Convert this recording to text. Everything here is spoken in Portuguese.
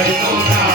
Vai tocar.